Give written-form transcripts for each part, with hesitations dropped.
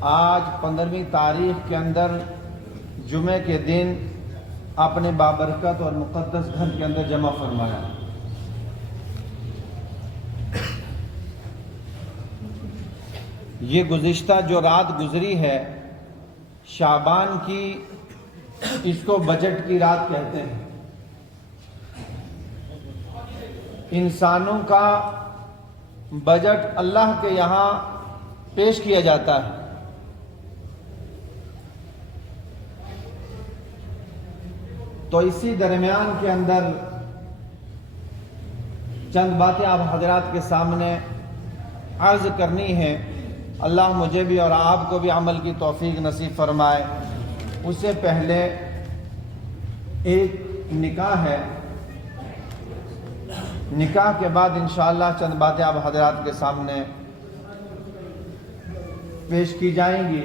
آج 15ویں تاریخ کے اندر جمعے کے دن اپنے بابرکت اور مقدس گھر کے اندر جمع فرمایا۔ یہ گزشتہ جو رات گزری ہے شعبان کی، اس کو بجٹ کی رات کہتے ہیں۔ انسانوں کا بجٹ اللہ کے یہاں پیش کیا جاتا ہے۔ تو اسی درمیان کے اندر چند باتیں آپ حضرات کے سامنے عرض کرنی ہے۔ اللہ مجھے بھی اور آپ کو بھی عمل کی توفیق نصیب فرمائے۔ اس سے پہلے ایک نکاح ہے، نکاح کے بعد انشاءاللہ چند باتیں آپ حضرات کے سامنے پیش کی جائیں گی۔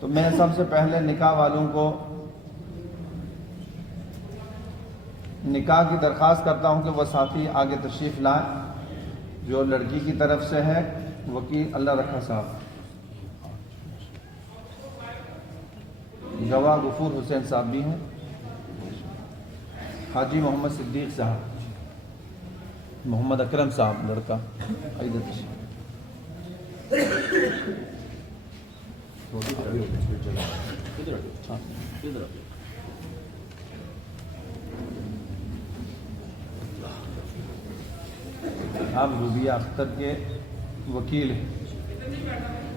تو میں سب سے پہلے نکاح والوں کو نکاح کی درخواست کرتا ہوں کہ وہ ساتھی آگے تشریف لائیں۔ جو لڑکی کی طرف سے ہے وکیل اللہ رکھا صاحب، گواہ غفور حسین صاحب بھی ہیں، حاجی محمد صدیق صاحب، محمد اکرم صاحب لڑکا آپ روبیہ اختر کے وکیل ہیں۔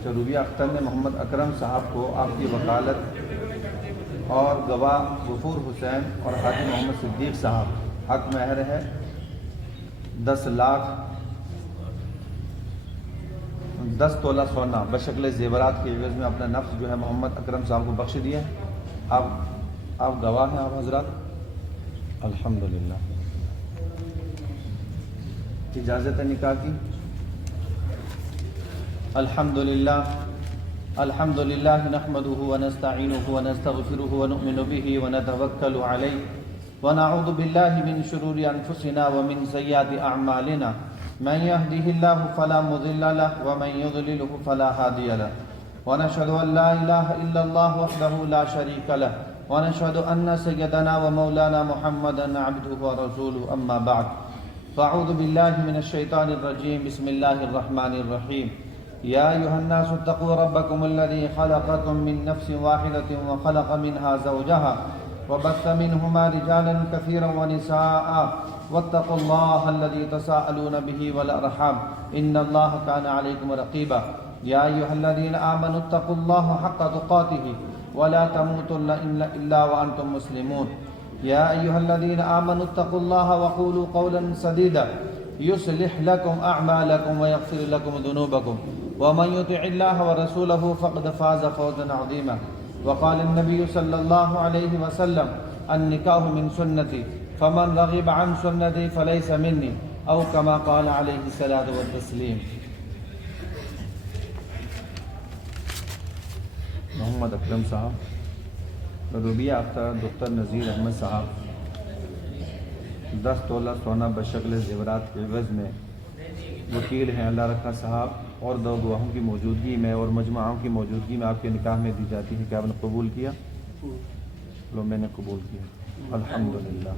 تو روبیہ اختر نے محمد اکرم صاحب کو آپ کی وکالت اور گواہ غفور حسین اور حاجی محمد صدیق صاحب حق مہر ہے 10 لاکھ 10 تولہ سونا بشکل زیورات کے عوض میں اپنا نفس جو ہے محمد اکرم صاحب کو بخش دیا۔ آپ گواہ ہیں آپ حضرات، الحمدللہ۔ اجازت ہے نکاح کی؟ الحمدللہ الحمدللہ نحمده ونستعینه ونستغفره ونؤمن به ونتوکل علیہ ونعوذ باللہ من شرور انفسنا ومن سیئات اعمالنا من يهده اللہ فلا مضل له ومن يضلله فلا هادی له ونشهد ان لا الہ الا اللہ وحدہ لا شریک له ونشهد ان سیدنا ومولانا محمدا عبده ورسوله اما بعد فاعوذ باللہ من الشیطان الرجیم بسم اللہ الرحمن الرحیم یا ایھا الناس اتقوا ربکم الذی خلقکم من نفس واحدۃ وخلق منها زوجها وبث منهما رجالا كثيرا ونساء واتقوا الله الذي تساءلون به والارحام ان الله كان عليكم رقيبا يا ايها الذين امنوا اتقوا الله حق تقاته ولا تموتن الا وانتم مسلمون يا ايها الذين امنوا اتقوا الله وقولوا قولا سديدا يصلح لكم اعمالكم ويغفر لكم ذنوبكم ومن يطع الله ورسوله فقد فاز فوزا عظيما وقال النبي صلى الله عليه وسلم النكاح من سنتي فمن رغب عن سنتي فليس مني او كما قال عليه الصلاة والتسليم۔ محمد اکرم صاحب، روبیہ اختر دختر نذیر احمد صاحب 10 تولہ سونا بشکل زیورات کے عوض میں وکیل ہیں اللہ رکھا صاحب، اور 2 گواہوں کی موجودگی میں اور مجمعوں کی موجودگی میں آپ کے نکاح میں دی جاتی ہے کہ آپ نے قبول کیا؟ لو میں نے قبول کیا، الحمدللہ۔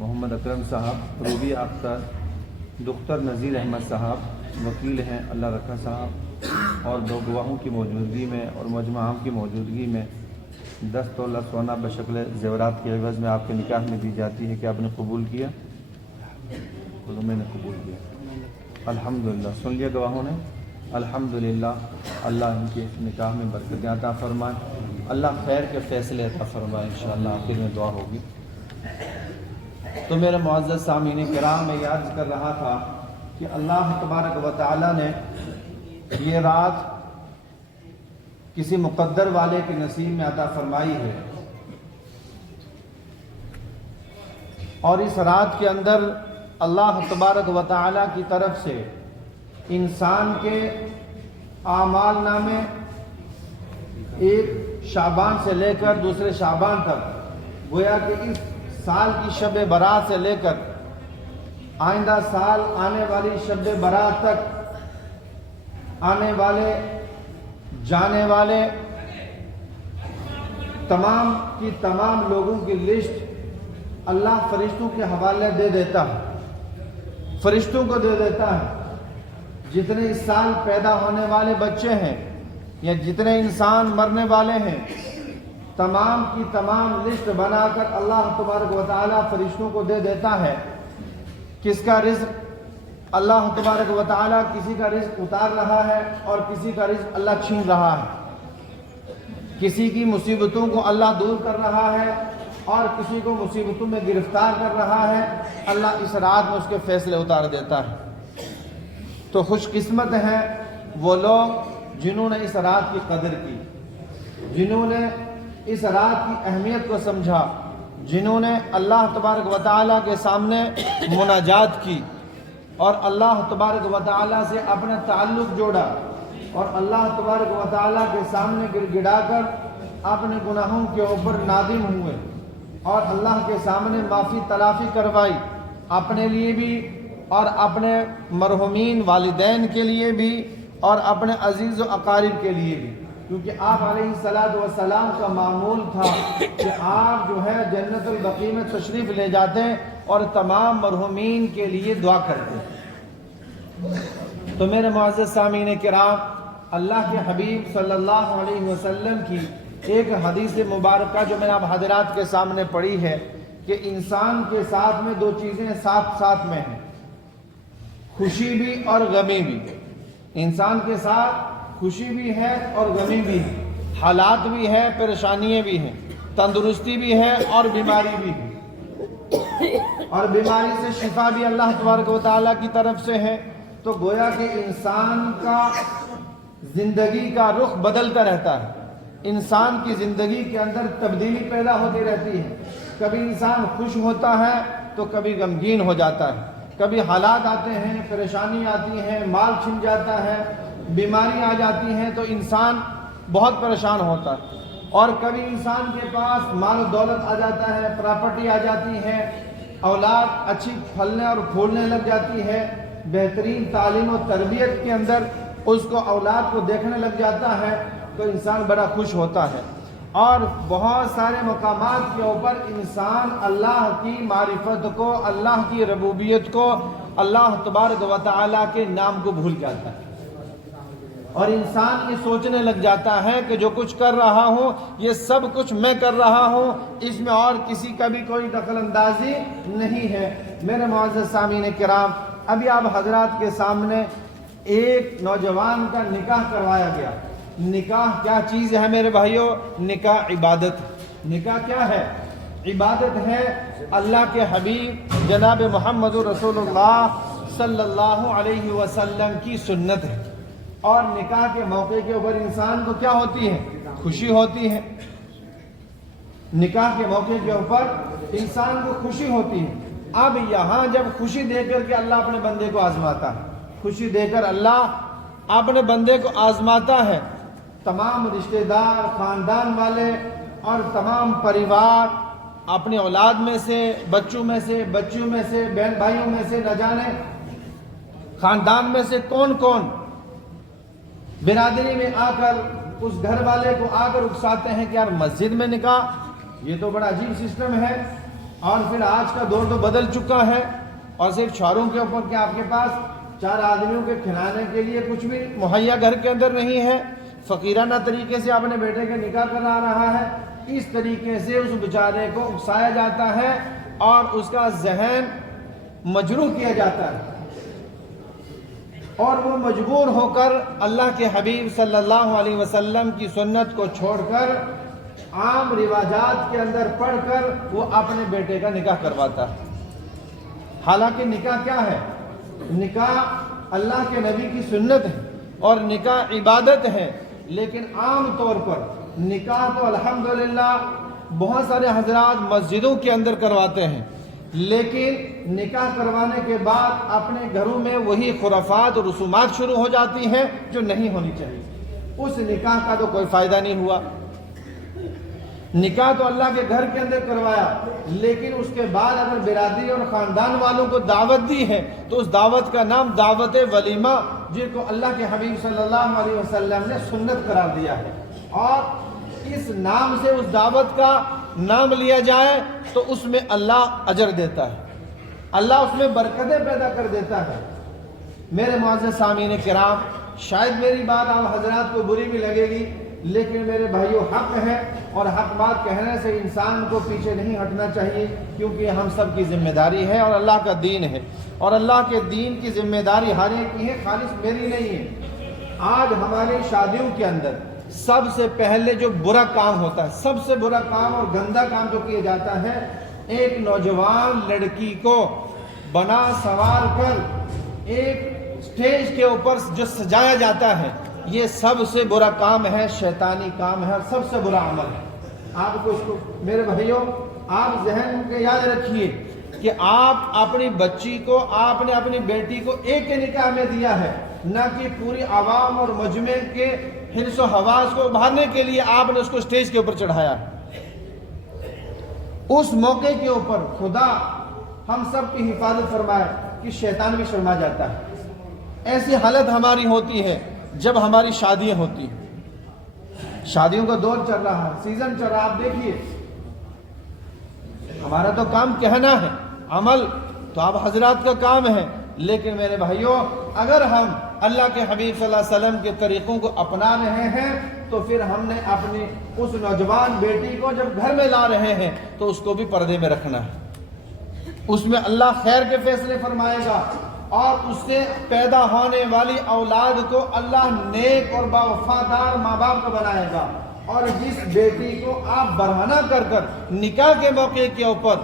محمد اکرم صاحب، روبیہ اختر دختر نذیر احمد صاحب وکیل ہیں اللہ رکھا صاحب، اور 2 گواہوں کی موجودگی میں اور مجمعوں کی موجودگی میں 10 تولہ سونا بشکل زیورات کے عوض میں آپ کے نکاح میں دی جاتی ہے کہ آپ نے قبول کیا؟ میں نے قبول کیا، الحمدللہ۔ سن لیا گواہوں نے، الحمدللہ۔ اللہ ان کے نکاح میں برکتیں عطا فرمائے، اللہ خیر کے فیصلے عطا فرمائے انشاءاللہ۔ آخر میں دعا ہوگی۔ تو میرے معزز سامعین کرام، میں یہ عرض کر رہا تھا کہ اللہ تبارک و تعالی نے یہ رات کسی مقدر والے کے نصیب میں عطا فرمائی ہے، اور اس رات کے اندر اللہ تبارک و تعالی کی طرف سے انسان کے اعمال نامے ایک شعبان سے لے کر دوسرے شعبان تک، گویا کہ اس سال کی شب برات سے لے کر آئندہ سال آنے والی شب برات تک آنے والے جانے والے تمام کی تمام لوگوں کی لسٹ اللہ فرشتوں کے حوالے دے دیتا ہے، فرشتوں کو دے دیتا ہے۔ جتنے اس سال پیدا ہونے والے بچے ہیں یا جتنے انسان مرنے والے ہیں، تمام کی تمام لسٹ بنا کر اللہ تبارک و تعالیٰ فرشتوں کو دے دیتا ہے۔ کس کا رزق اللہ تبارک و تعالیٰ کسی کا رزق اتار رہا ہے اور کسی کا رزق اللہ چھین رہا ہے، کسی کی مصیبتوں کو اللہ دور کر رہا ہے اور کسی کو مصیبتوں میں گرفتار کر رہا ہے، اللہ اس رات میں اس کے فیصلے اتار دیتا ہے۔ تو خوش قسمت ہیں وہ لوگ جنہوں نے اس رات کی قدر کی، جنہوں نے اس رات کی اہمیت کو سمجھا، جنہوں نے اللہ تبارک و تعالیٰ کے سامنے مناجات کی اور اللہ تبارک و تعالیٰ سے اپنا تعلق جوڑا اور اللہ تبارک و تعالیٰ کے سامنے گر گڑا کر اپنے گناہوں کے اوپر نادم ہوئے اور اللہ کے سامنے معافی تلافی کروائی، اپنے لیے بھی اور اپنے مرحومین والدین کے لیے بھی اور اپنے عزیز و اقارب کے لیے بھی، کیونکہ آپ علیہ السلام کا معمول تھا کہ آپ جو ہے جنت البقیع میں تشریف لے جاتے اور تمام مرحومین کے لیے دعا کرتے۔ تو میرے معزز سامعین کرام، اللہ کے حبیب صلی اللہ علیہ وسلم کی ایک حدیث مبارکہ جو میں نے آپ حضرات کے سامنے پڑھی ہے کہ انسان کے ساتھ میں دو چیزیں ساتھ ساتھ میں ہیں، خوشی بھی اور غمی بھی۔ انسان کے ساتھ خوشی بھی ہے اور غمی بھی ہے، حالات بھی ہے، پریشانیاں بھی ہیں، تندرستی بھی ہے اور بیماری بھی ہے، اور بیماری سے شفا بھی اللہ تبارک و تعالیٰ کی طرف سے ہے۔ تو گویا کہ انسان کا زندگی کا رخ بدلتا رہتا ہے، انسان کی زندگی کے اندر تبدیلی پیدا ہوتی رہتی ہے۔ کبھی انسان خوش ہوتا ہے تو کبھی غمگین ہو جاتا ہے، کبھی حالات آتے ہیں، پریشانی آتی ہیں، مال چھن جاتا ہے، بیماری آ جاتی ہیں تو انسان بہت پریشان ہوتا ہے، اور کبھی انسان کے پاس مال و دولت آ جاتا ہے، پراپرٹی آ جاتی ہے، اولاد اچھی پھلنے اور پھولنے لگ جاتی ہے، بہترین تعلیم و تربیت کے اندر اس کو اولاد کو دیکھنے لگ جاتا ہے تو انسان بڑا خوش ہوتا ہے۔ اور بہت سارے مقامات کے اوپر انسان اللہ کی معرفت کو، اللہ کی ربوبیت کو، اللہ تبارک و تعالیٰ کے نام کو بھول جاتا ہے اور انسان یہ سوچنے لگ جاتا ہے کہ جو کچھ کر رہا ہوں یہ سب کچھ میں کر رہا ہوں، اس میں اور کسی کا بھی کوئی دخل اندازی نہیں ہے۔ میرے معزز سامعین کرام، ابھی آپ حضرات کے سامنے ایک نوجوان کا نکاح کروایا گیا۔ نکاح کیا چیز ہے میرے بھائیوں؟ نکاح عبادت۔ نکاح کیا ہے؟ عبادت ہے۔ اللہ کے حبیب جناب محمد رسول اللہ صلی اللہ علیہ وسلم کی سنت ہے، اور نکاح کے موقع کے اوپر انسان کو کیا ہوتی ہے؟ خوشی ہوتی ہے۔ نکاح کے موقع کے اوپر انسان کو خوشی ہوتی ہے۔ اب یہاں جب خوشی دے کر کے اللہ اپنے بندے کو آزماتا ہے، خوشی دے کر اللہ اپنے بندے کو آزماتا ہے، تمام رشتہ دار، خاندان والے اور تمام پریوار اپنے اولاد میں سے، بچوں میں سے، بچیوں میں سے، بہن بھائیوں میں سے، نہ جانے خاندان میں سے کون کون برادری میں آ کر اس گھر والے کو آ کر اکساتے ہیں کہ یار مسجد میں نکاح، یہ تو بڑا عجیب سسٹم ہے۔ اور پھر آج کا دور تو بدل چکا ہے، اور صرف چھواروں کے اوپر کیا آپ کے پاس 4 آدمیوں کے کھلانے کے لیے کچھ بھی مہیا گھر کے اندر نہیں ہے، فقیرانہ طریقے سے اپنے بیٹے کا نکاح کرا رہا ہے۔ اس طریقے سے اس بیچارے کو اکسایا جاتا ہے اور اس کا ذہن مجروح کیا جاتا ہے، اور وہ مجبور ہو کر اللہ کے حبیب صلی اللہ علیہ وسلم کی سنت کو چھوڑ کر عام رواجات کے اندر پڑھ کر وہ اپنے بیٹے کا نکاح کرواتا ہے۔ حالانکہ نکاح کیا ہے؟ نکاح اللہ کے نبی کی سنت ہے اور نکاح عبادت ہے، لیکن عام طور پر نکاح تو الحمدللہ بہت سارے حضرات مسجدوں کے اندر کرواتے ہیں، لیکن نکاح کروانے کے بعد اپنے گھروں میں وہی خرافات اور رسومات شروع ہو جاتی ہیں جو نہیں ہونی چاہیے۔ اس نکاح کا تو کوئی فائدہ نہیں ہوا۔ نکاح تو اللہ کے گھر کے اندر کروایا، لیکن اس کے بعد اگر برادری اور خاندان والوں کو دعوت دی ہے تو اس دعوت کا نام دعوت ولیمہ جن کو اللہ کے حبیب صلی اللہ علیہ وسلم نے سنت قرار دیا ہے، اور اس نام سے اس دعوت کا نام لیا جائے تو اس میں اللہ اجر دیتا ہے، اللہ اس میں برکتیں پیدا کر دیتا ہے۔ میرے معزز سامعین کرام، شاید میری بات آپ حضرات کو بری بھی لگے گی، لیکن میرے بھائیوں حق ہے، اور حق بات کہنے سے انسان کو پیچھے نہیں ہٹنا چاہیے، کیونکہ ہم سب کی ذمہ داری ہے اور اللہ کا دین ہے، اور اللہ کے دین کی ذمہ داری ہر ایک کی ہے، خالص میری نہیں ہے۔ آج ہماری شادیوں کے اندر سب سے پہلے جو برا کام ہوتا ہے، سب سے برا کام اور گندا کام جو کیا جاتا ہے، ایک نوجوان لڑکی کو بنا سنوار کر ایک اسٹیج کے اوپر جو سجایا جاتا ہے، یہ سب سے برا کام ہے، شیطانی کام ہے، اور سب سے برا عمل ہے۔ آپ کو اس کو میرے بھائیوں، آپ ذہن میں یاد رکھیے کہ آپ اپنی بچی کو، آپ نے اپنی بیٹی کو ایک کے نکاح میں دیا ہے، نہ کہ پوری عوام اور مجمع کے حرص و حواس کو ابھارنے کے لیے آپ نے اس کو اسٹیج کے اوپر چڑھایا ہے۔ اس موقع کے اوپر خدا ہم سب کی حفاظت فرمائے کہ شیطان بھی شرما جاتا ہے۔ ایسی حالت ہماری ہوتی ہے جب ہماری شادیاں ہوتی ہیں، شادیوں کا دور چل رہا ہے، سیزن چل رہا ہے، آپ دیکھیے، ہمارا تو کام کہنا ہے، عمل تو آپ حضرات کا کام ہے، لیکن میرے بھائیوں، اگر ہم اللہ کے حبیب صلی اللہ علیہ وسلم کے طریقوں کو اپنا رہے ہیں تو پھر ہم نے اپنی اس نوجوان بیٹی کو جب گھر میں لا رہے ہیں تو اس کو بھی پردے میں رکھنا ہے، اس میں اللہ خیر کے فیصلے فرمائے گا، اور اس سے پیدا ہونے والی اولاد کو اللہ نیک اور باوفادار ماں باپ کا بنائے گا۔ اور جس بیٹی کو آپ برہنہ کر کر نکاح کے موقع کے اوپر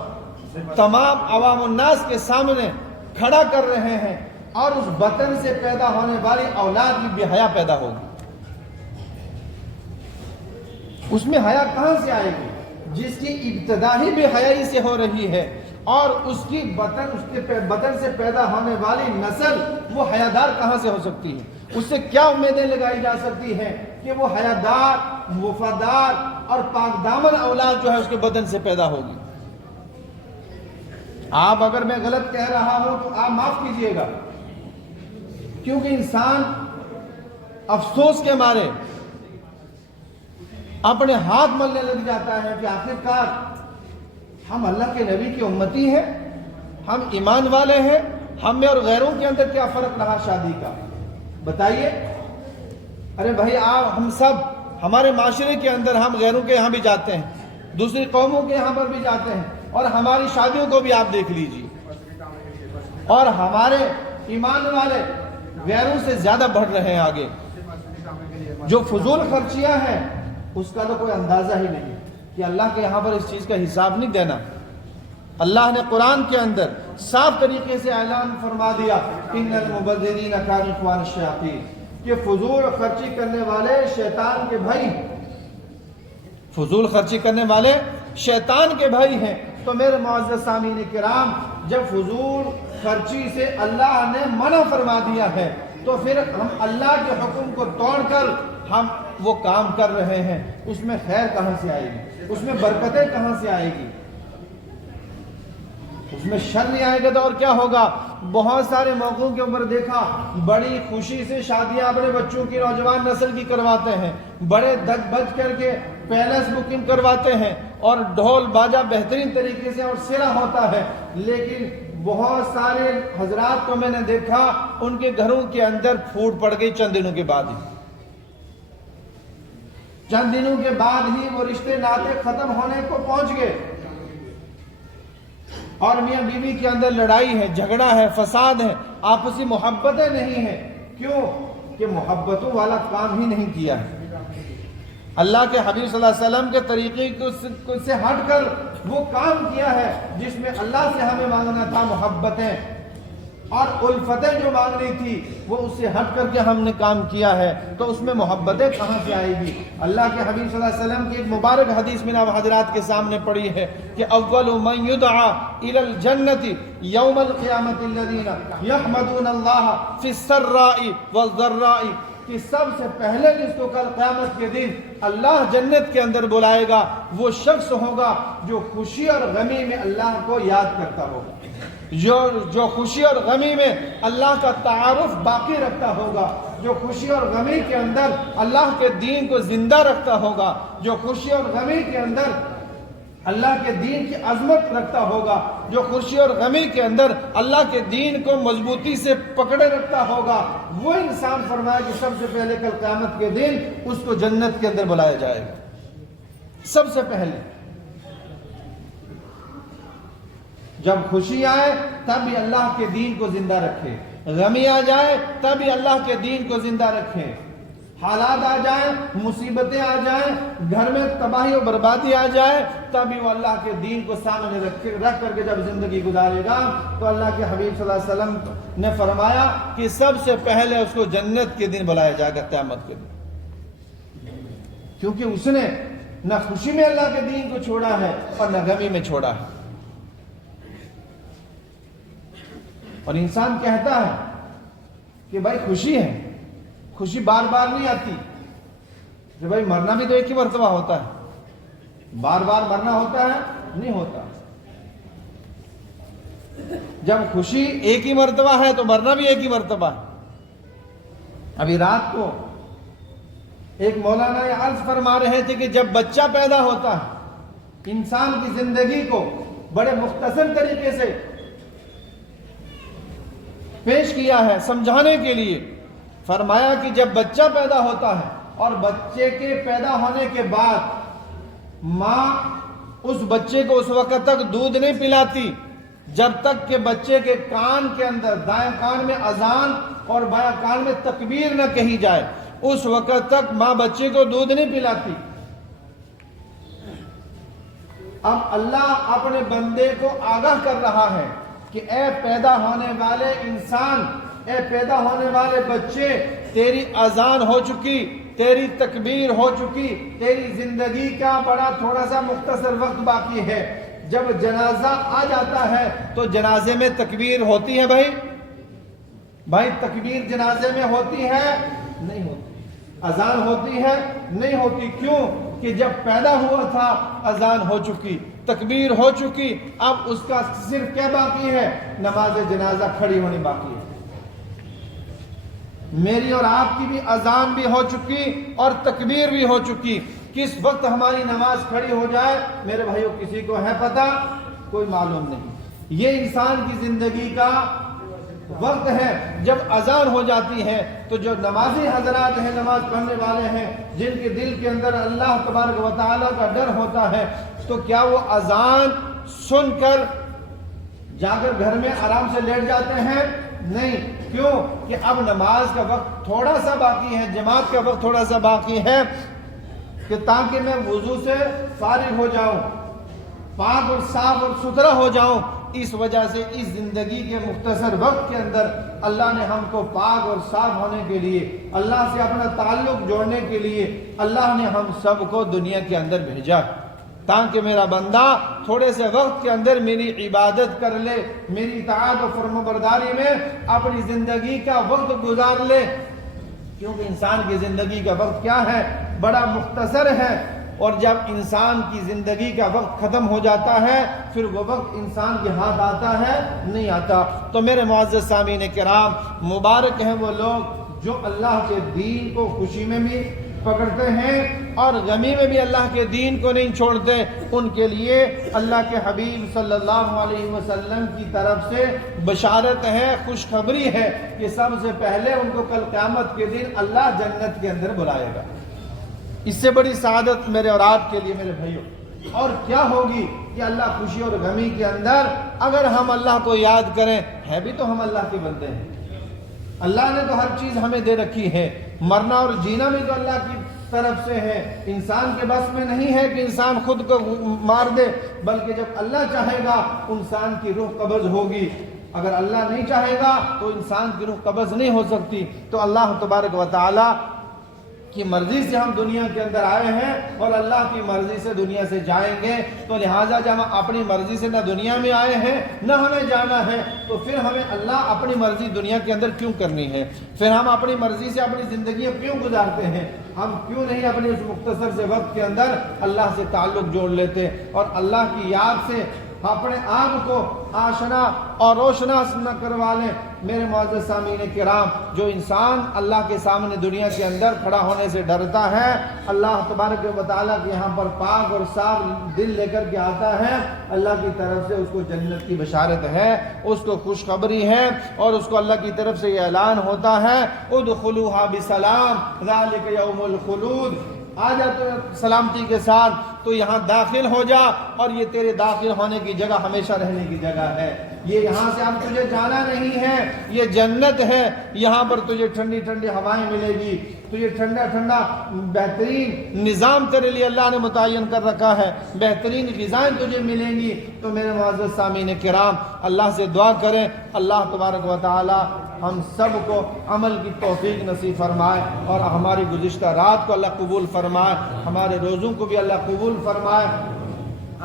تمام عوام الناس کے سامنے کھڑا کر رہے ہیں، اور اس بطن سے پیدا ہونے والی اولاد بھی بے حیا پیدا ہوگی، اس میں حیا کہاں سے آئے گی؟ جس کی ابتدا ہی بے حیائی سے ہو رہی ہے، اور اس کے بدن سے پیدا ہونے والی نسل وہ حیادار کہاں سے ہو سکتی ہے؟ اس سے کیا امیدیں لگائی جا سکتی ہیں کہ وہ حیادار، وفادار اور پاک دامن اولاد جو ہے اس کے بدن سے پیدا ہوگی؟ آپ اگر میں غلط کہہ رہا ہوں تو آپ معاف کیجئے گا، کیونکہ انسان افسوس کے مارے اپنے ہاتھ ملنے لگ جاتا ہے کہ آخرکار ہم اللہ کے نبی کی امتی ہیں، ہم ایمان والے ہیں، ہم میں اور غیروں کے اندر کیا فرق رہا شادی کا؟ بتائیے۔ ارے بھائی، آپ ہم سب ہمارے معاشرے کے اندر ہم غیروں کے یہاں بھی جاتے ہیں، دوسری قوموں کے یہاں پر بھی جاتے ہیں، اور ہماری شادیوں کو بھی آپ دیکھ لیجئے، اور ہمارے ایمان والے غیروں سے زیادہ بڑھ رہے ہیں آگے۔ جو فضول خرچیاں ہیں اس کا تو کوئی اندازہ ہی نہیں کہ اللہ کے یہاں پر اس چیز کا حساب نہیں دینا۔ اللہ نے قرآن کے اندر صاف طریقے سے اعلان فرما دیا، ان المبذرین کانوا اخوان الشیاطین، کہ فضول خرچی کرنے والے شیطان کے بھائی، فضول خرچی کرنے والے شیطان کے بھائی ہیں۔ تو میرے معزز سامعین کرام، جب فضول خرچی سے اللہ نے منع فرما دیا ہے تو پھر ہم اللہ کے حکم کو توڑ کر ہم وہ کام کر رہے ہیں، اس میں خیر کہاں سے آئے گی؟ اس میں برکتیں کہاں سے آئے گی؟ اس میں شر نہیں آئے گا تو اور کیا ہوگا؟ بہت سارے موقعوں کے اوپر دیکھا، بڑی خوشی سے شادیاں اپنے بچوں کی، نوجوان نسل کی کرواتے ہیں، بڑے دگ بج کر کے پیلس بکنگ کرواتے ہیں، اور ڈھول باجا بہترین طریقے سے اور سرا ہوتا ہے، لیکن بہت سارے حضرات کو میں نے دیکھا ان کے گھروں کے اندر پھوٹ پڑ گئی چند دنوں کے بعد ہی، چند دنوں کے بعد ہی وہ رشتے ناطے ختم ہونے کو پہنچ گئے، اور میاں بیوی کے اندر لڑائی ہے، جھگڑا ہے، فساد ہے، آپسی محبتیں نہیں ہیں۔ کیوں؟ کہ محبتوں والا کام ہی نہیں کیا ہے۔ اللہ کے حبیب صلی اللہ علیہ وسلم کے طریقے سے ہٹ کر وہ کام کیا ہے جس میں اللہ سے ہمیں مانگنا تھا محبتیں اور الفتیں جو مانگنی تھی، وہ اس سے ہٹ کر کے ہم نے کام کیا ہے، تو اس میں محبتیں کہاں سے آئے گی؟ اللہ کے حبیب صلی اللہ علیہ وسلم کی ایک مبارک حدیث میں نے حضرات کے سامنے پڑھی ہے کہ اول من یدعا الی الجنت یوم القیامت الذین یحمدون اللہ فی السراء والضراء، کہ سب سے پہلے جس کو کل قیامت کے دن اللہ جنت کے اندر بلائے گا وہ شخص ہوگا جو خوشی اور غمی میں اللہ کو یاد کرتا ہوگا۔ جو خوشی اور غمی میں اللہ کا تعارف باقی رکھتا ہوگا، جو خوشی اور غمی کے اندر اللہ کے دین کو زندہ رکھتا ہوگا، جو خوشی اور غمی کے اندر اللہ کے دین کی عظمت رکھتا ہوگا، جو خوشی اور غمی کے اندر اللہ کے دین کو مضبوطی سے پکڑے رکھتا ہوگا، وہ انسان فرمایا کہ سب سے پہلے کل قیامت کے دن اس کو جنت کے اندر بلایا جائے گا۔ سب سے پہلے جب خوشی آئے تب بھی اللہ کے دین کو زندہ رکھے، غمی آ جائے تب بھی اللہ کے دین کو زندہ رکھے، حالات آ جائیں، مصیبتیں آ جائیں، گھر میں تباہی و بربادی آ جائے تب بھی وہ اللہ کے دین کو سامنے رکھ کر کے جب زندگی گزارے گا تو اللہ کے حبیب صلی اللہ علیہ وسلم نے فرمایا کہ سب سے پہلے اس کو جنت کے دن بلایا جائے گا، قیامت کے دن، کیونکہ اس نے نہ خوشی میں اللہ کے دین کو چھوڑا ہے اور نہ غمی میں چھوڑا ہے۔ اور انسان کہتا ہے کہ بھائی خوشی ہے، خوشی بار بار نہیں آتی، کہ بھائی مرنا بھی تو ایک ہی مرتبہ ہوتا ہے، بار بار مرنا ہوتا ہے؟ نہیں ہوتا۔ جب خوشی ایک ہی مرتبہ ہے تو مرنا بھی ایک ہی مرتبہ ہے۔ ابھی رات کو ایک مولانا یہ عرض فرما رہے تھے کہ جب بچہ پیدا ہوتا ہے انسان کی زندگی کو بڑے مختصر طریقے سے پیش کیا ہے سمجھانے کے لیے۔ فرمایا کہ جب بچہ پیدا ہوتا ہے اور بچے کے پیدا ہونے کے بعد ماں اس بچے کو اس وقت تک دودھ نہیں پلاتی جب تک کہ بچے کے کان کے اندر دائیں کان میں اذان اور بائیں کان میں تکبیر نہ کہی جائے، اس وقت تک ماں بچے کو دودھ نہیں پلاتی۔ اب اللہ اپنے بندے کو آگاہ کر رہا ہے کہ اے پیدا ہونے والے انسان، اے پیدا ہونے والے بچے، تیری اذان ہو چکی، تیری تکبیر ہو چکی، تیری زندگی کا بڑا تھوڑا سا مختصر وقت باقی ہے۔ جب جنازہ آ جاتا ہے تو جنازے میں تکبیر ہوتی ہے بھائی تکبیر جنازے میں ہوتی ہے؟ نہیں ہوتی۔ اذان ہوتی ہے؟ نہیں ہوتی۔ کیوں کہ جب پیدا ہوا تھا اذان ہو چکی، تکبیر ہو چکی، اب اس کا صرف کیا باقی ہے؟ نماز جنازہ کھڑی ہونی باقی ہے۔ میری اور آپ کی بھی اذان بھی ہو چکی اور تکبیر بھی ہو چکی، کس وقت ہماری نماز کھڑی ہو جائے میرے بھائیوں کسی کو ہے پتہ؟ کوئی معلوم نہیں۔ یہ انسان کی زندگی کا وقت ہے۔ جب اذان ہو جاتی ہے تو جو نمازی حضرات ہیں، نماز پڑھنے والے ہیں، جن کے دل کے اندر اللہ تبارک و تعالیٰ کا ڈر ہوتا ہے، تو کیا وہ اذان سن کر جا کر گھر میں آرام سے لیٹ جاتے ہیں؟ نہیں۔ کیوں کہ اب نماز کا وقت تھوڑا سا باقی ہے، جماعت کا وقت تھوڑا سا باقی ہے، کہ تاکہ میں وضو سے فارغ ہو جاؤں، پاک اور صاف اور ستھرا ہو جاؤں۔ اس وجہ سے اس زندگی کے مختصر وقت کے اندر اللہ نے ہم کو پاک اور صاف ہونے کے لیے، اللہ سے اپنا تعلق جوڑنے کے لیے اللہ نے ہم سب کو دنیا کے اندر بھیجا، تاکہ میرا بندہ تھوڑے سے وقت کے اندر میری عبادت کر لے، میری اطاعت و فرمانبرداری میں اپنی زندگی کا وقت گزار لے۔ کیونکہ انسان کی زندگی کا وقت کیا ہے؟ بڑا مختصر ہے، اور جب انسان کی زندگی کا وقت ختم ہو جاتا ہے پھر وہ وقت انسان کے ہاتھ آتا ہے؟ نہیں آتا۔ تو میرے معزز سامعین کرام، مبارک ہیں وہ لوگ جو اللہ کے دین کو خوشی میں بھی پکڑتے ہیں اور غمی میں بھی اللہ کے دین کو نہیں چھوڑتے۔ ان کے لیے اللہ کے حبیب صلی اللہ علیہ وسلم کی طرف سے بشارت ہے، خوشخبری ہے کہ سب سے پہلے ان کو کل قیامت کے دن اللہ جنت کے اندر بلائے گا۔ اس سے بڑی سعادت میرے اور آپ کے لیے میرے بھائیوں اور کیا ہوگی کہ اللہ خوشی اور غمی کے اندر اگر ہم اللہ کو یاد کریں، ہے بھی تو ہم اللہ کے بندے ہیں، اللہ نے تو ہر چیز ہمیں دے رکھی ہے، مرنا اور جینا بھی تو اللہ کی طرف سے ہے۔ انسان کے بس میں نہیں ہے کہ انسان خود کو مار دے، بلکہ جب اللہ چاہے گا انسان کی روح قبض ہوگی، اگر اللہ نہیں چاہے گا تو انسان کی روح قبض نہیں ہو سکتی۔ تو اللہ تبارک و تعالی کی مرضی سے ہم دنیا کے اندر آئے ہیں اور اللہ کی مرضی سے دنیا سے جائیں گے، تو لہٰذا جب ہم اپنی مرضی سے نہ دنیا میں آئے ہیں نہ ہمیں جانا ہے تو پھر ہمیں اللہ اپنی مرضی دنیا کے اندر کیوں کرنی ہے؟ پھر ہم اپنی مرضی سے اپنی زندگیاں کیوں گزارتے ہیں؟ ہم کیوں نہیں اپنے اس مختصر سے وقت کے اندر اللہ سے تعلق جوڑ لیتے اور اللہ کی یاد سے اپنے آپ کو آشنا اور روشناس نہ کروا لیں۔ میرے معزز سامعین کرام، جو انسان اللہ کے سامنے دنیا کے اندر کھڑا ہونے سے ڈرتا ہے، اللہ تبارک و تعالیٰ کے یہاں پر پاک اور صاف دل لے کر کے آتا ہے، اللہ کی طرف سے اس کو جنت کی بشارت ہے، اس کو خوشخبری ہے، اور اس کو اللہ کی طرف سے یہ اعلان ہوتا ہے ادخلوها بسلام ذالک یوم الخلود، آ جا تو سلامتی کے ساتھ، تو یہاں داخل ہو جا، اور یہ تیرے داخل ہونے کی جگہ ہمیشہ رہنے کی جگہ ہے۔ یہ یہاں سے اب تجھے جانا نہیں ہے، یہ جنت ہے، یہاں پر تجھے ٹھنڈی ٹھنڈی ہوائیں ملے گی، تجھے ٹھنڈا ٹھنڈا بہترین نظام تیرے لیے اللہ نے متعین کر رکھا ہے، بہترین غذائیں تجھے ملیں گی۔ تو میرے معزز سامعین کرام، اللہ سے دعا کریں اللہ تبارک و تعالی ہم سب کو عمل کی توفیق نصیب فرمائے، اور ہماری گزشتہ رات کو اللہ قبول فرمائے، ہمارے روزوں کو بھی اللہ قبول فرمائے۔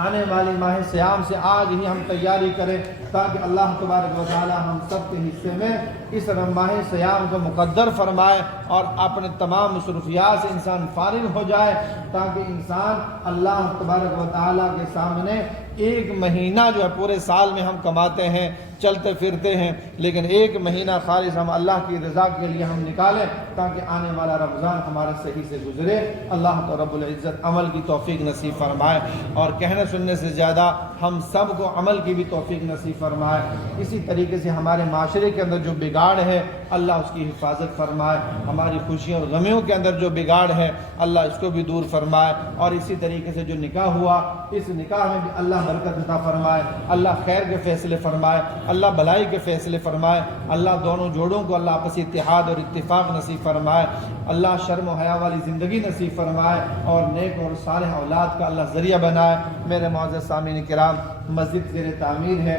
آنے والی ماہ سیام سے آج ہی ہم تیاری کریں، تاکہ اللہ تبارک و تعالی ہم سب کے حصے میں اس ماہ سیام کو مقدر فرمائے، اور اپنے تمام مصروفیات سے انسان فارغ ہو جائے، تاکہ انسان اللہ تبارک و تعالی کے سامنے ایک مہینہ جو ہے پورے سال میں ہم کماتے ہیں، چلتے پھرتے ہیں، لیکن ایک مہینہ خالص ہم اللہ کی رضا کے لیے ہم نکالیں، تاکہ آنے والا رمضان ہمارا صحیح سے گزرے۔ اللہ تو رب العزت عمل کی توفیق نصیب فرمائے، اور کہنے سننے سے زیادہ ہم سب کو عمل کی بھی توفیق نصیب فرمائے۔ اسی طریقے سے ہمارے معاشرے کے اندر جو بگاڑ ہے اللہ اس کی حفاظت فرمائے، ہماری خوشیوں اور غمیوں کے اندر جو بگاڑ ہے اللہ اس کو بھی دور فرمائے، اور اسی طریقے سے جو نکاح ہوا اس نکاح میں بھی اللہ برکت عطا فرمائے، اللہ خیر کے فیصلے فرمائے، اللہ بھلائی کے فیصلے فرمائے، اللہ دونوں جوڑوں کو اللہ آپسی اتحاد اور اتفاق نصیب فرمائے، اللہ شرم و حیا والی زندگی نصیب فرمائے، اور نیک اور صالح اولاد کا اللہ ذریعہ بنائے۔ میرے معزز سامعین کرام، مسجد زیر تعمیر ہے،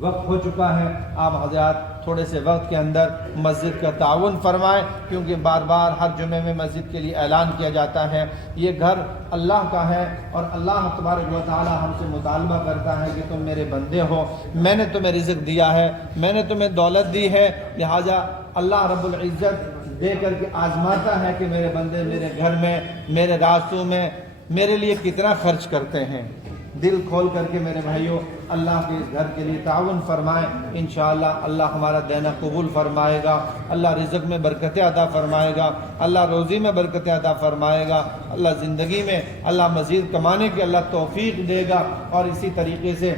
وقت ہو چکا ہے، آپ حضرات تھوڑے سے وقت کے اندر مسجد کا تعاون فرمائیں، کیونکہ بار بار ہر جمعے میں مسجد کے لیے اعلان کیا جاتا ہے یہ گھر اللہ کا ہے، اور اللہ تبارک و تعالی ہم سے مطالبہ کرتا ہے کہ تم میرے بندے ہو، میں نے تمہیں رزق دیا ہے، میں نے تمہیں دولت دی ہے، لہٰذا اللہ رب العزت دے کر کے آزماتا ہے کہ میرے بندے میرے گھر میں، میرے راستوں میں میرے لیے کتنا خرچ کرتے ہیں۔ دل کھول کر کے میرے بھائیوں اللہ کے اس گھر کے لیے تعاون فرمائیں، انشاءاللہ اللہ ہمارا دینا قبول فرمائے گا، اللہ رزق میں برکتیں عطا فرمائے گا، اللہ روزی میں برکتیں عطا فرمائے گا، اللہ زندگی میں اللہ مزید کمانے کی اللہ توفیق دے گا۔ اور اسی طریقے سے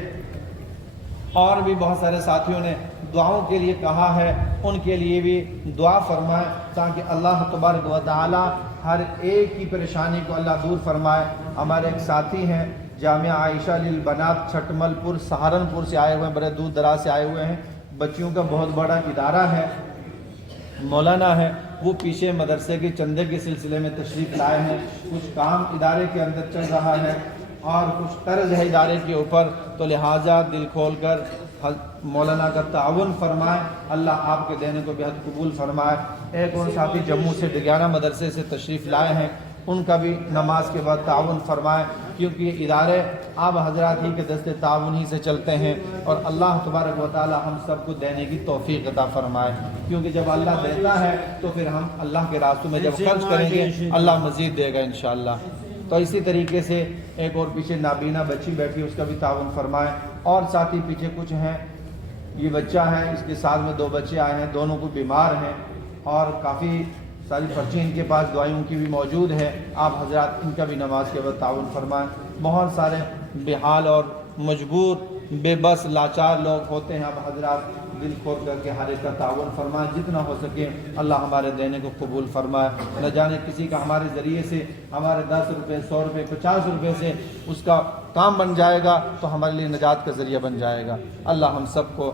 اور بھی بہت سارے ساتھیوں نے دعاؤں کے لیے کہا ہے، ان کے لیے بھی دعا فرمائیں، تاکہ اللہ تبارک و تعالی ہر ایک کی پریشانی کو اللہ دور فرمائے۔ ہمارے ایک ساتھی ہیں جامعہ عائشہ للبنات چھٹمل پور سہارنپور سے آئے ہوئے ہیں، بڑے دور دراز سے آئے ہوئے ہیں، بچیوں کا بہت بڑا ادارہ ہے، مولانا ہے، وہ پیچھے مدرسے کے چندے کے سلسلے میں تشریف لائے ہیں، کچھ کام ادارے کے اندر چل رہا ہے اور کچھ قرض ہے ادارے کے اوپر، تو لہٰذا دل کھول کر مولانا کا تعاون فرمائے، اللہ آپ کے دینے کو بہت قبول فرمائے۔ ایک اور ساتھی جموں سے ڈگیانہ مدرسے سے تشریف لائے ہیں، ان کا بھی نماز کے بعد تعاون فرمائے، کیونکہ یہ ادارے آپ حضرات ہی کے دستے تعاون ہی سے چلتے ہیں، اور اللہ تبارک و تعالی ہم سب کو دینے کی توفیق عطا فرمائے، کیونکہ جب اللہ دیتا ہے تو پھر ہم اللہ کے راستوں میں جب خرچ کریں گے اللہ مزید دے گا انشاءاللہ۔ تو اسی طریقے سے ایک اور پیچھے نابینا بچی بیٹھی، اس کا بھی تعاون فرمائے، اور ساتھی پیچھے کچھ ہیں، یہ بچہ ہے، اس کے ساتھ میں 2 بچے آئے ہیں، دونوں کو بیمار ہیں، اور کافی ساری پرچی ان کے پاس دعائوں کی بھی موجود ہے، آپ حضرات ان کا بھی نماز کے بعد تعاون فرمائیں۔ بہت سارے بے حال اور مجبور بے بس لاچار لوگ ہوتے ہیں، آپ حضرات دل کھول کر کے ہر ایک کا تعاون فرمائیں، جتنا ہو سکے اللہ ہمارے دینے کو قبول فرمائے۔ نہ جانے کسی کا ہمارے ذریعے سے ہمارے 10 روپے 100 روپے 50 روپے سے اس کا کام بن جائے گا تو ہمارے لیے نجات کا ذریعہ بن جائے گا۔ اللہ ہم سب کو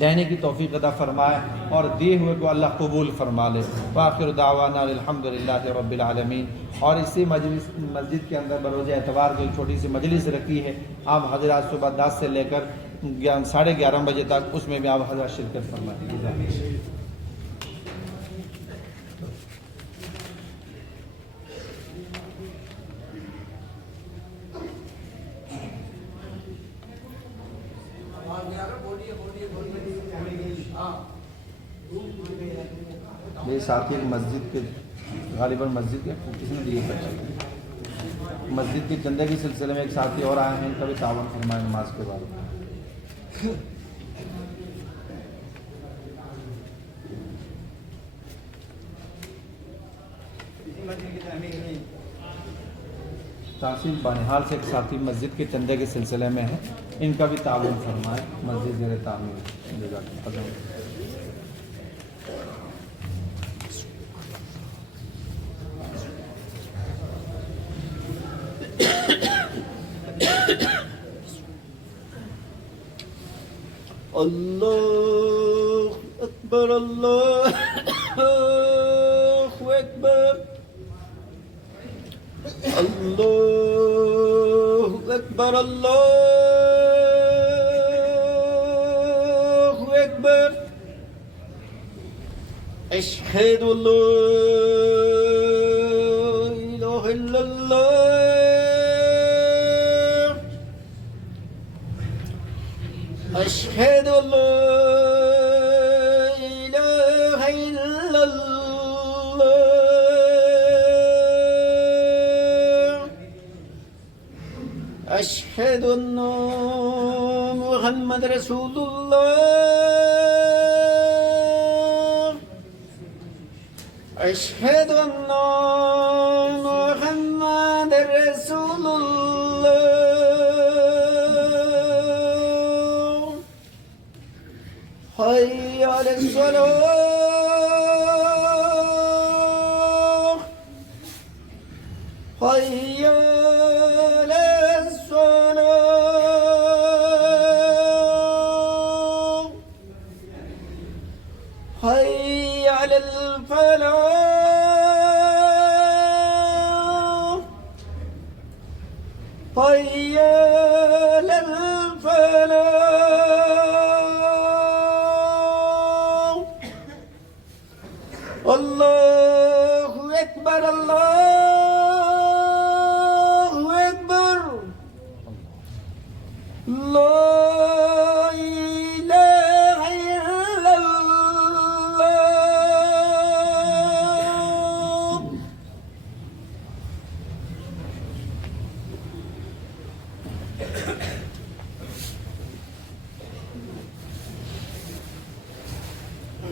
دینے کی توفیق عطا فرمائے اور دیے ہوئے کو اللہ قبول فرما لے۔ وآخر دعوانا الحمدللہ رب العالمین۔ اور اسی مسجد کے اندر بروز اتوار کو ایک چھوٹی سی مجلس رکھی ہے، آپ حضرات صبح 10 سے لے کر 11:30 بجے تک، اس میں بھی آپ حضرات شرکت فرمائیں۔ یہ ساتھی مسجد کے غالباً مسجد کے کسی نے دیے مسجد کے چندے کے سلسلے میں ایک ساتھی اور آئے ہیں، کبھی تعاون فرمائے نماز کے بعد. تحصیل بانحال سے ایک ساتھی مسجد کے چندے کے سلسلے میں ہے، ان کا بھی تعاون فرمائے. مسجد زیر تعمیر. اللہ اکبر، اللہ اکبر، اللہ اکبر، اللہ اکبر. اشہد ان لا الہ الا اللہ، اشہد ان لا الہ الا اللہ، اشہد ان محمد رسول اللہ، اشہد ان محمد رسول اللہ. حی علی الصلاۃ، حی علی الصلاۃ، حی علی الفلاح، حی علی الفلاح. اللہ اکبر، اللہ اکبر، لا الہ الا اللہ.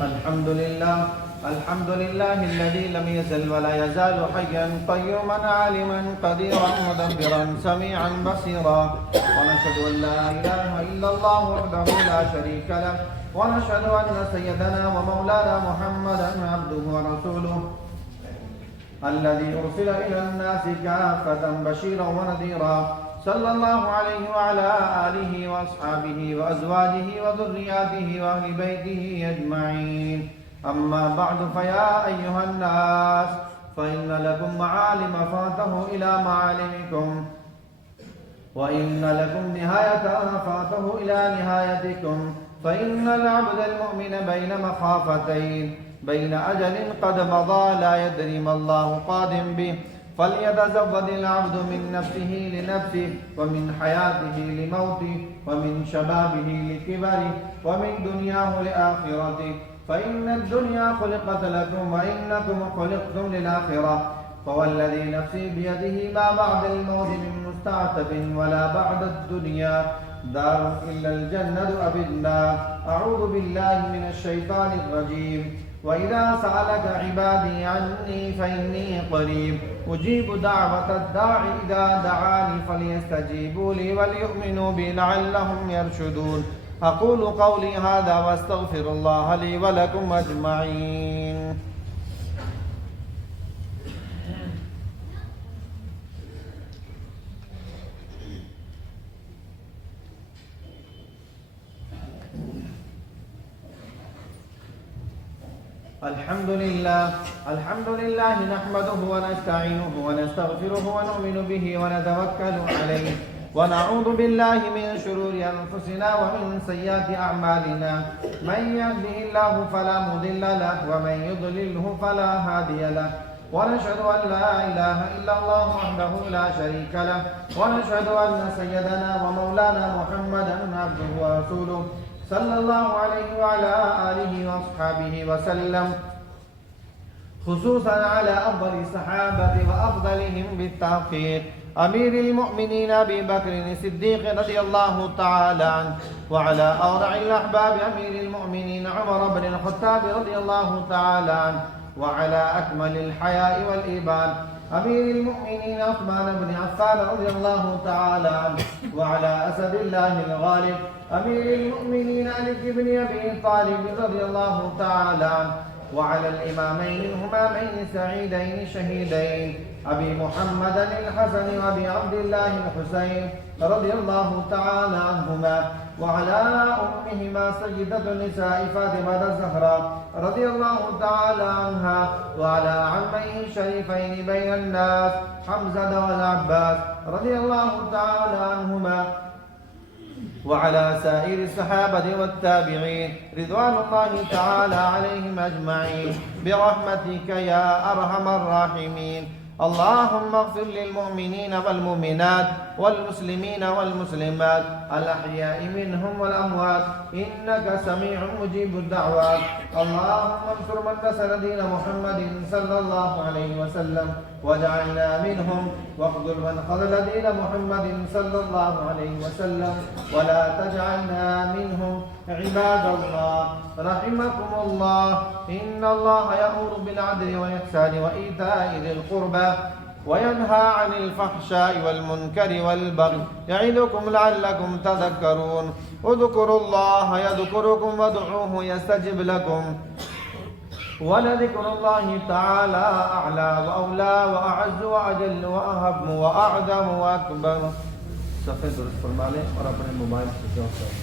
الحمد للہ، الحمد لله الذي لم يزل ولا يزال حيا قيوما عالما قديرا مدبرا سميعا بصيرا. ونشهد ان لا اله الا الله وحده لا شريك له، ونشهد ان سيدنا ومولانا محمدا عبده ورسوله الذي ارسل الى الناس كافة بشيرا ونذيرا. صلى الله عليه وعلى آله واصحابه وازواجه وذرياته واهل بيته اجمعين. أما بعد فيا أيها الناس، فإن لكم معالم فاته إلى معالمكم، وإن لكم نهاية فاته إلى نهايتكم. فإن العبد المؤمن بين مخافتين، بين أجل قد مضى لا يدري ما الله قادم به. فليتزود العبد من نفسه لنفسه، ومن حياته لموته، ومن شبابه لكبره، ومن دنياه لآخرته. فإن الدنيا خلقت لكم وإنكم خلقتم للآخرة. فوالذي نفسي بيده ما بعد الموت من مستعتب ولا بعد الدنيا دار إلا الجنة أبدنا. أعوذ بالله من الشيطان الرجيم. وإذا سألك عبادي عني فإني قريب أجيب دعوة الداع إذا دعاني فليستجيبوا لي وليؤمنوا بي لعلهم يرشدون. أقول قولي هذا واستغفر الله لي ولكم أجمعين. الحمد لله نحمده ونستعينه ونستغفره ونؤمن به ونتوكل عليه، ونعوذ بالله من شرور أنفسنا ومن سيئات أعمالنا. من يهده الله فلا مضل له، ومن يضلله فلا هادي له. ونشهد أن لا إله إلا الله وحده لا شريك له، ونشهد أن سيدنا ومولانا محمدا عبده ورسوله صلى الله عليه وعلى آله وأصحابه وسلم. خصوصا على أفضل الصحابة وأفضلهم بالتحقيق أمير المؤمنين أبي بكر الصديق رضي الله تعالى عنه، وعلى أورع الأحباب أمير المؤمنين عمر بن الخطاب رضي الله تعالى عنه، وعلى أكمل الحياء والإيمان أمير المؤمنين عثمان بن عفان رضي الله تعالى عنه، وعلى أسد الله الغالب أمير المؤمنين علي بن أبي طالب رضي الله تعالى عنه، وعلى الإمامين الهمامين سعيدين شهيدين أبي محمد الحسن وأبي عبد الله الحسين رضي الله تعالى عنهما، وعلى أمهما سيدة النساء فاطمة الزهراء رضي الله تعالى عنها، وعلى عميه الشريفين بين الناس حمزة والعباس رضي الله تعالى عنهما، وعلى سائر الصحابة والتابعين رضوان الله تعالى عليهم أجمعين برحمتك يا أرحم الراحمين. اللهم اغفر للمؤمنين والمؤمنات والمسلمين والمسلمات الأحياء منهم والأموات إنك سميع مجيب الدعوات. اللهم انصر من نصر دين محمد صلى الله عليه وسلم واجعلنا منهم، واخذل من خذل دين محمد صلى الله عليه وسلم ولا تجعلنا منهم. عباد الله رحمكم الله، إن الله يأمر بالعدل والإحسان وإيتاء ذي القربى وينهى عن الفحشاء والمنكر والبغي يعظكم لعلكم تذكرون. اذكروا الله يذكركم وادعوه يستجب لكم، ولذكر الله تعالى أعلى وأولى وأعز وأجل وأهم وأعظم وأكبر. صفحے درست فرما لیں اور اپنے موبائل سے جوڑ کریں.